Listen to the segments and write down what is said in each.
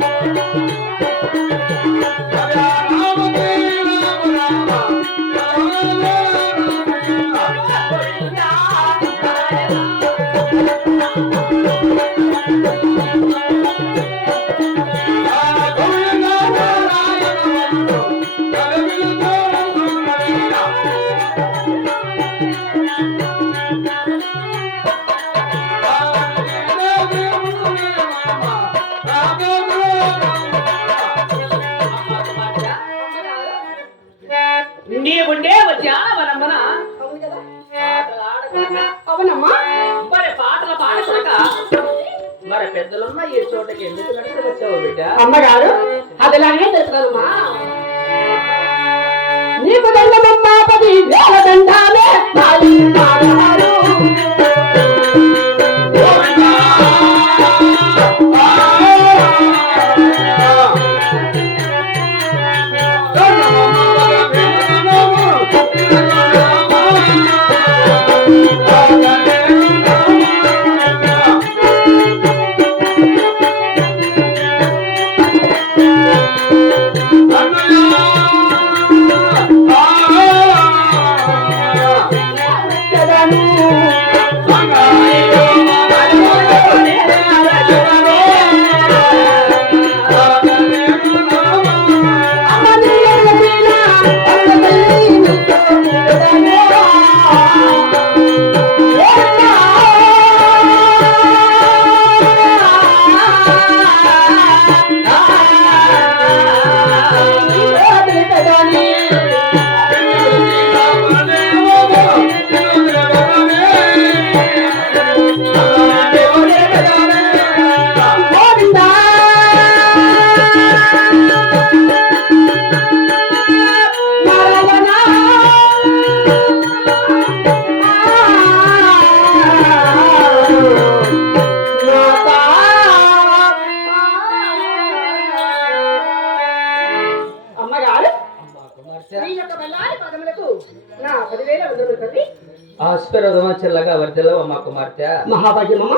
Thank you. నీవుండే ఆడకుండా అవునమ్మా. మరి పాటలు పాడకుండా మరి పెద్దలున్న ఈ చోటకి ఎందుకు నడిచి వచ్చావు బిడ్డ? అమ్మగారు అదిలాగే తెలుసుకదమ్మా నీకు దండమమ్మా పది వేల దండాలే. మీ యొక్క బెల్లారి పదములకు నా పదివేల వందలు తల్లి. ఆస్పరదమ చెల్లగా వర్ధలవ మా కుమార్తె మహాభాగ్యమమ్మ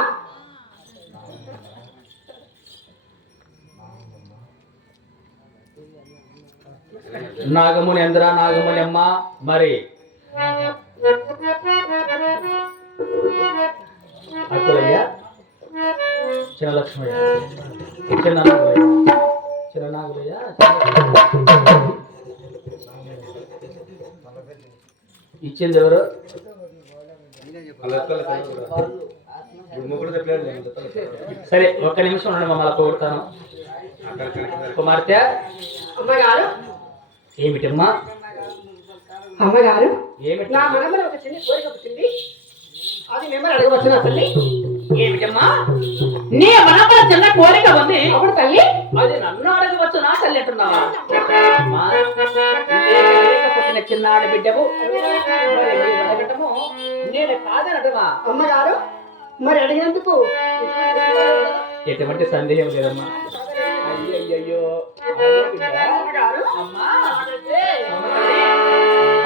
నాగముని ఎంద్ర నాగముని అమ్మ మరి. అక్కులయ్య. చిన్న లక్ష్మయ్య. చిన్న ఇచ్చింది ఎవరు? సరే ఒక్క నిమిషం ఉండండి మమ్మల్ని పొగుడతాను కుమార్తె? అమ్మగారు? ఏమిటమ్మా? అమ్మగారు? ఏమిటి? నా మనమలో ఒక చిన్న కోరిక పుట్టింది. అది మిమ్మల్ని అడగవచ్చునా తల్లి ఏమిటమ్మా? నీ మనపల చిన్న కోరిక ఉంది. అప్పుడు తల్లి. అది నన్ను అడగవచ్చు నా తల్లి అంటున్నావా? పుట్టిన చిన్నాడు బిడ్డవు నేను కాదనటమా? అమ్మగారు మరి అడిగినందుకు ఎటువంటి సందేహం లేదమ్మా. అయ్యయ్యో అమ్మగారు. అమ్మా.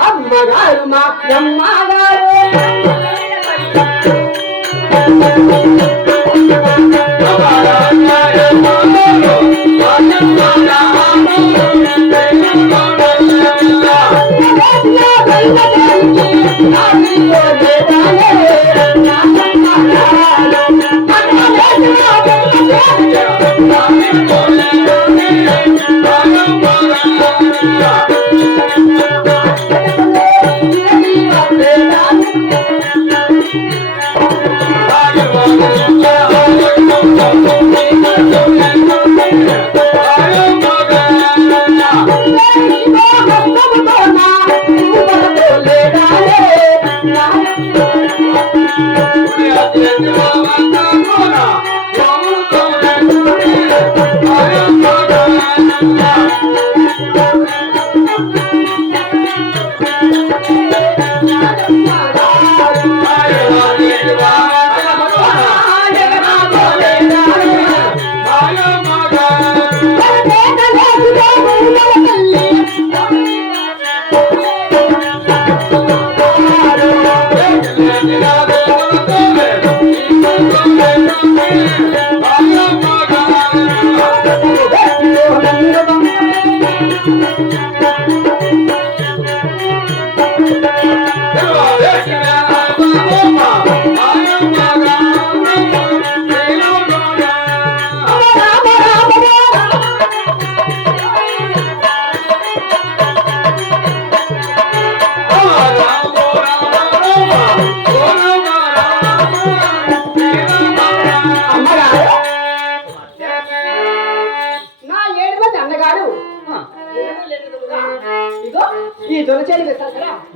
అమ్మగారు మా అమ్మగారు. Thank you. Yeah.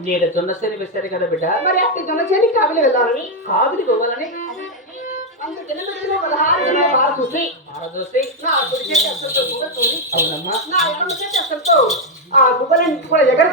నేను జొన్న సేని వేశారు కదా బిడ్డ. మరి అట్టి దొనచేలి కావిలి వెళ్ళాలని కావిలి పోవాలని. అవునమ్మా. ఆ గువ్వలన్నింటి కూడా ఎగర